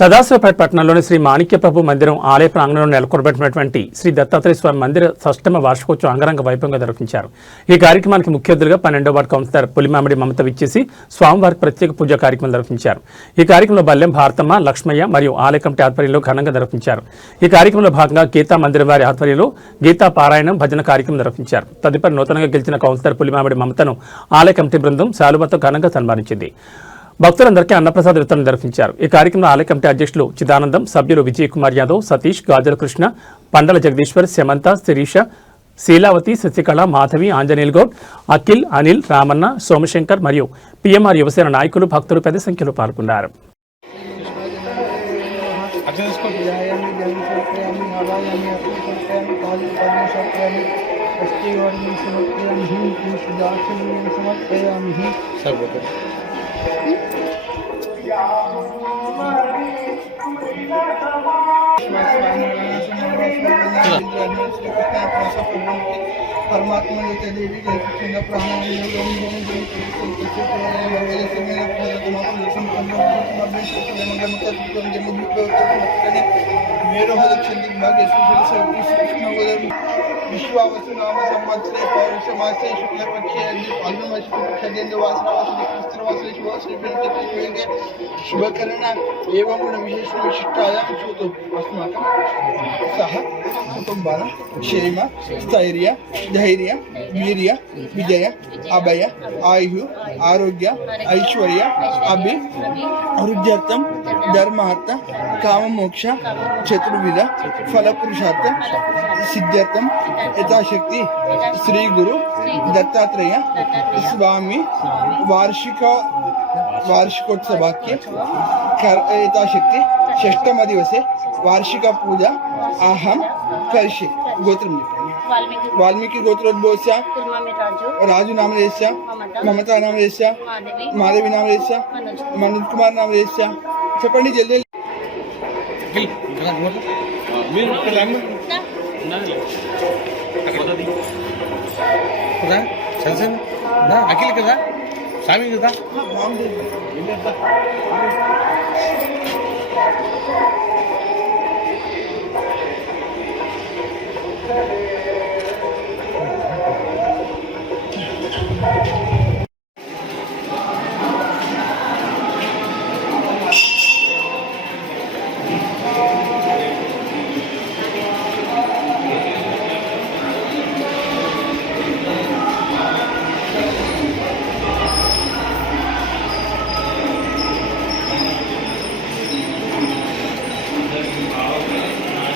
సదాశివపేట పట్టణంలోని శ్రీ మాణిక్య ప్రభు మందిరం ఆలయ ప్రాంగణంలో నెలకొల్పబడినటువంటి శ్రీ దత్తాత్రేయ స్వామి మందిర షష్టమ వార్షికోత్సవం అంగరంగ వైభవంగా నిర్వహించారు. ఈ కార్యక్రమానికి ముఖ్య అతిథులుగా 12వ వార్డు కౌన్సిలర్ పులిమామిడి మమత విచ్చేసి స్వామివారికి ప్రత్యేక పూజా కార్యక్రమం నిర్వహించారు. ఈ కార్యక్రమంలో బల్లెం భారతమ్మ, లక్ష్మయ్య మరియు ఆలయ కమిటీ ఆధ్వర్యంలో ఘనంగా నిర్వహించారు. ఈ కార్యక్రమంలో భాగంగా గీతా మందిరం వారి ఆధ్వర్యంలో గీతా పారాయణం, భజన కార్యక్రమం నిర్వహించారు. తదుపరి నూతనంగా గెలిచిన కౌన్సిలర్ పులిమామిడి మమతను ఆలయ కమిటీ బృందం శాలువాతో ఘనంగా సన్మానించింది. భక్తులందరికీ అన్నప్రసాద వితరణ నిర్వహించారు. ఈ కార్యక్రమంలో ఆలయ కమిటీ అధ్యక్షులు చిదానందం, సభ్యులు విజయ్ కుమార్ యాదవ్, సతీష్, గాజల కృష్ణ, పండల జగదీశ్వర్, శమంత, శిరీష, శీలావతి, శశికళ, మాధవి, ఆంజనేయుల్ గౌడ్, అఖిల్, అనిల్, రామన్న, సోమశంకర్ మరియు పిఎంఆర్ యువసేన నాయకులు, భక్తులు పెద్ద సంఖ్యలో పాల్గొన్నారు. परमात्मा ने देवी के प्राण मेरो विश्वावसु नाम संवत्सरे पौरुष मासे शुक्ल पक्षे शुभकरण एवं गुण विशेष विशिष्टायां श्रुतो अस्माकं सह कुटुंबानां क्षेम स्थैर्य धैर्य वीर्य विजय अभय आयु आरोग्य ऐश्वर्य अभिवृद्ध्यर्थं धर्मार्थ काममोक्ष चतुर्विध फलपुरुषार्थ सिद्ध्यर्थं यथाशक्ति श्री गुरु दत्तात्रेय स्वामी वार्षिकोत्सवाक्य यथाशक्ति षष्ठम दिवसे वार्षिक पूजा अहम करिष्ये। गोत्रं वाल्मीकि गोत्रोद्भवस्य राजू नामधेयस्य ममता नामधेयस्य माधवी नामधेयस्य मनोज कुमार नामधेयस्य చెప్పండి జల్దీ అఖిల్ కదా స్వామి కదా